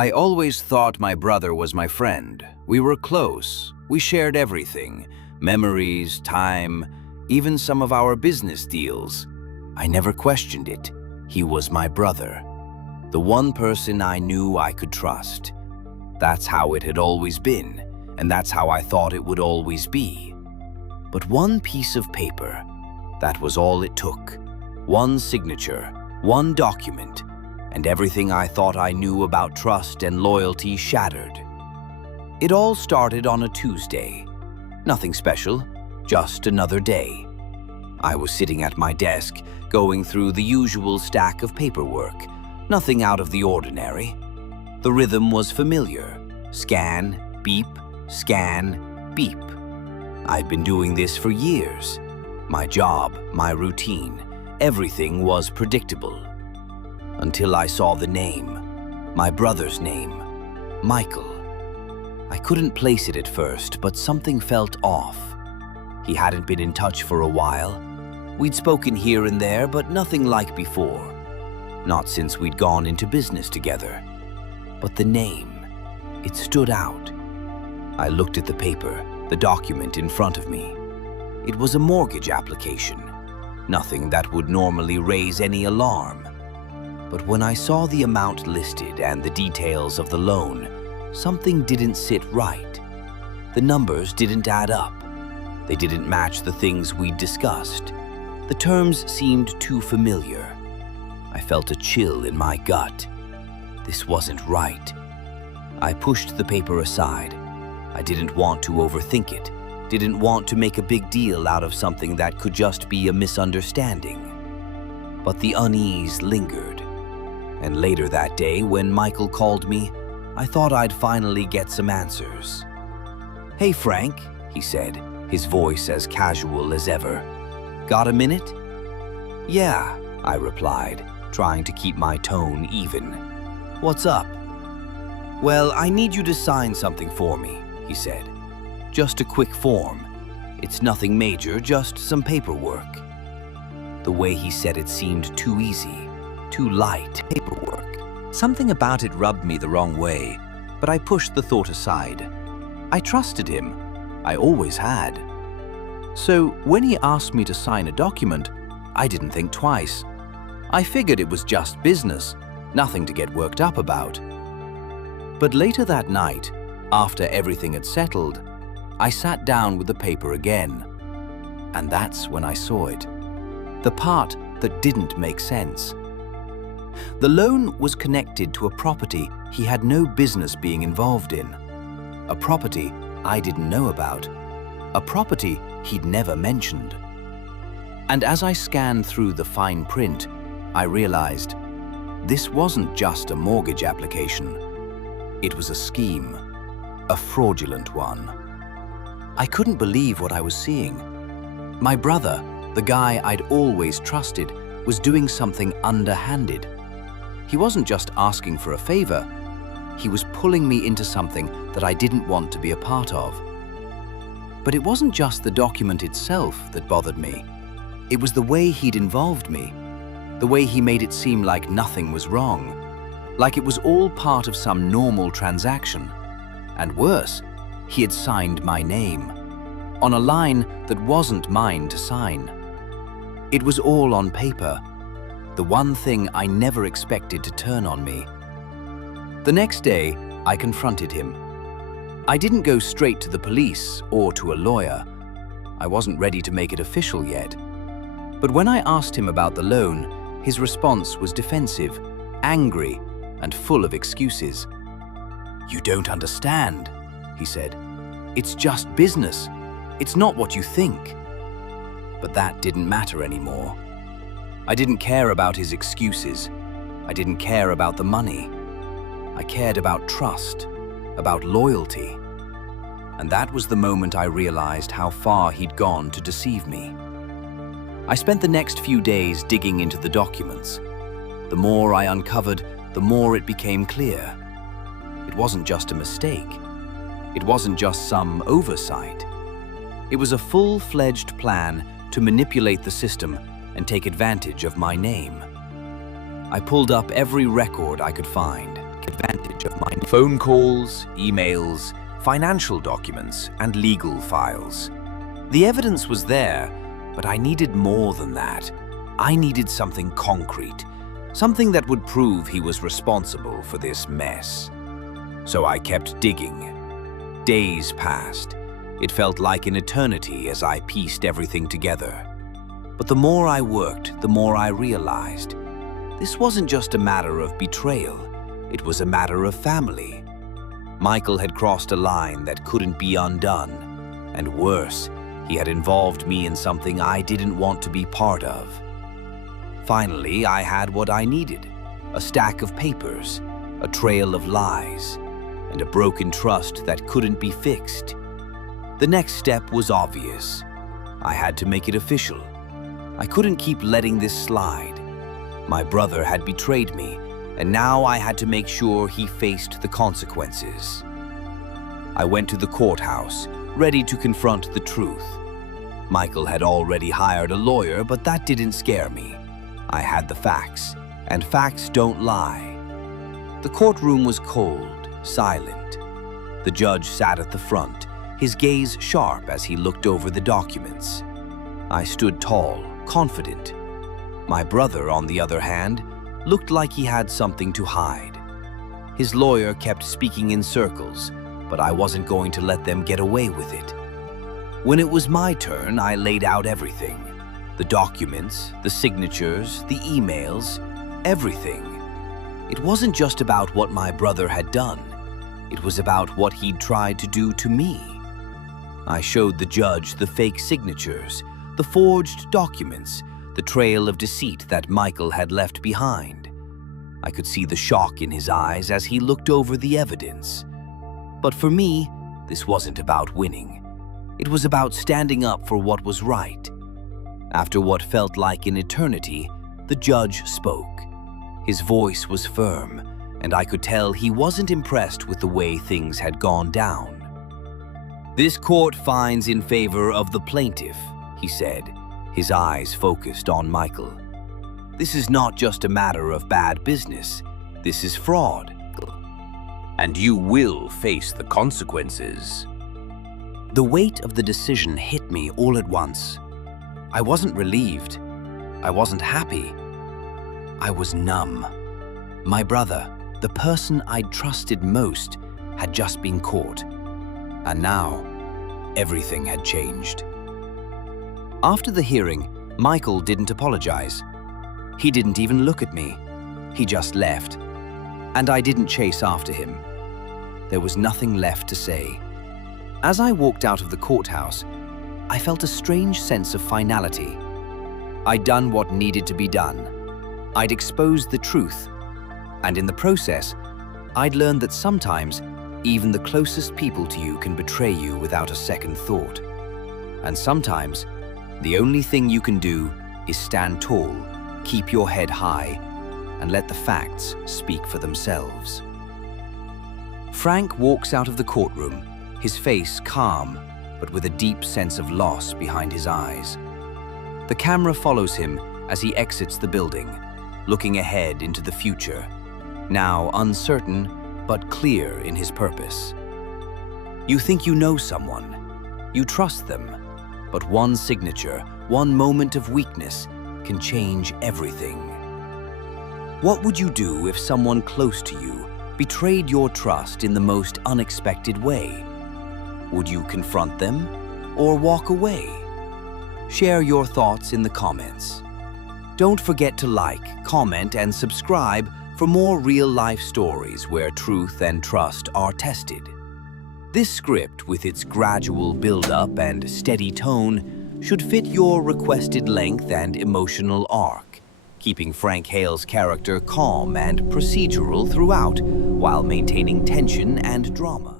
I always thought my brother was my friend. We were close. We shared everything, memories, time, even some of our business deals. I never questioned it. He was my brother, the one person I knew I could trust. That's how it had always been, and that's how I thought it would always be. But one piece of paper, that was all it took. One signature, one document, and everything I thought I knew about trust and loyalty shattered. It all started on a Tuesday. Nothing special, just another day. I was sitting at my desk, going through the usual stack of paperwork, nothing out of the ordinary. The rhythm was familiar. Scan, beep, scan, beep. I'd been doing this for years. My job, my routine, everything was predictable. Until I saw the name, my brother's name, Michael. I couldn't place it at first, but something felt off. He hadn't been in touch for a while. We'd spoken here and there, but nothing like before. Not since we'd gone into business together. But the name, it stood out. I looked at the paper, the document in front of me. It was a mortgage application. Nothing that would normally raise any alarm. But when I saw the amount listed and the details of the loan, something didn't sit right. The numbers didn't add up. They didn't match the things we'd discussed. The terms seemed too familiar. I felt a chill in my gut. This wasn't right. I pushed the paper aside. I didn't want to overthink it, didn't want to make a big deal out of something that could just be a misunderstanding. But the unease lingered. And later that day, when Michael called me, I thought I'd finally get some answers. "Hey, Frank," he said, his voice as casual as ever. "Got a minute?" "Yeah," I replied, trying to keep my tone even. "What's up?" "Well, I need you to sign something for me," he said. "Just a quick form. It's nothing major, just some paperwork." The way he said it seemed too easy, too light. Paperwork. Something about it rubbed me the wrong way, but I pushed the thought aside. I trusted him. I always had. So when he asked me to sign a document, I didn't think twice. I figured it was just business, nothing to get worked up about. But later that night, after everything had settled, I sat down with the paper again. And that's when I saw it. The part that didn't make sense. The loan was connected to a property he had no business being involved in. A property I didn't know about. A property he'd never mentioned. And as I scanned through the fine print, I realized this wasn't just a mortgage application. It was a scheme, a fraudulent one. I couldn't believe what I was seeing. My brother, the guy I'd always trusted, was doing something underhanded. He wasn't just asking for a favor, he was pulling me into something that I didn't want to be a part of. But it wasn't just the document itself that bothered me. It was the way he'd involved me, the way he made it seem like nothing was wrong, like it was all part of some normal transaction. And worse, he had signed my name, on a line that wasn't mine to sign. It was all on paper, the one thing I never expected to turn on me. The next day, I confronted him. I didn't go straight to the police or to a lawyer. I wasn't ready to make it official yet. But when I asked him about the loan, his response was defensive, angry, and full of excuses. "You don't understand," he said. "It's just business. It's not what you think." But that didn't matter anymore. I didn't care about his excuses. I didn't care about the money. I cared about trust, about loyalty. And that was the moment I realized how far he'd gone to deceive me. I spent the next few days digging into the documents. The more I uncovered, the more it became clear. It wasn't just a mistake. It wasn't just some oversight. It was a full-fledged plan to manipulate the system and take advantage of my name. I pulled up every record I could find. advantage of my phone calls, emails, financial documents, and legal files. The evidence was there, but I needed more than that. I needed something concrete, something that would prove he was responsible for this mess. So I kept digging. Days passed. It felt like an eternity as I pieced everything together. But the more I worked, the more I realized this wasn't just a matter of betrayal, it was a matter of family. Michael had crossed a line that couldn't be undone, and worse, he had involved me in something I didn't want to be part of. Finally, I had what I needed: a stack of papers, a trail of lies, and a broken trust that couldn't be fixed. The next step was obvious. I had to make it official. I couldn't keep letting this slide. My brother had betrayed me, and now I had to make sure he faced the consequences. I went to the courthouse, ready to confront the truth. Michael had already hired a lawyer, but that didn't scare me. I had the facts, and facts don't lie. The courtroom was cold, silent. The judge sat at the front, his gaze sharp as he looked over the documents. I stood tall, confident. My brother, on the other hand, looked like he had something to hide. His lawyer kept speaking in circles, but I wasn't going to let them get away with it. When it was my turn, I laid out everything. The documents, the signatures, the emails, everything. It wasn't just about what my brother had done. It was about what he'd tried to do to me. I showed the judge the fake signatures, the forged documents, the trail of deceit that Michael had left behind. I could see the shock in his eyes as he looked over the evidence. But for me, this wasn't about winning. It was about standing up for what was right. After what felt like an eternity, the judge spoke. His voice was firm, and I could tell he wasn't impressed with the way things had gone down. "This court finds in favor of the plaintiff," he said, his eyes focused on Michael. "This is not just a matter of bad business. This is fraud. And you will face the consequences." The weight of the decision hit me all at once. I wasn't relieved. I wasn't happy. I was numb. My brother, the person I'd trusted most, had just been caught. And now, everything had changed. After the hearing, Michael didn't apologize. He didn't even look at me. He just left. And I didn't chase after him. There was nothing left to say. As I walked out of the courthouse, I felt a strange sense of finality. I'd done what needed to be done. I'd exposed the truth. And in the process, I'd learned that sometimes even the closest people to you can betray you without a second thought. And sometimes, the only thing you can do is stand tall, keep your head high, and let the facts speak for themselves. Frank walks out of the courtroom, his face calm, but with a deep sense of loss behind his eyes. The camera follows him as he exits the building, looking ahead into the future, now uncertain but clear in his purpose. You think you know someone, you trust them, but one signature, one moment of weakness can change everything. What would you do if someone close to you betrayed your trust in the most unexpected way? Would you confront them or walk away? Share your thoughts in the comments. Don't forget to like, comment, and subscribe for more real-life stories where truth and trust are tested. This script, with its gradual build-up and steady tone, should fit your requested length and emotional arc, keeping Frank Hale's character calm and procedural throughout while maintaining tension and drama.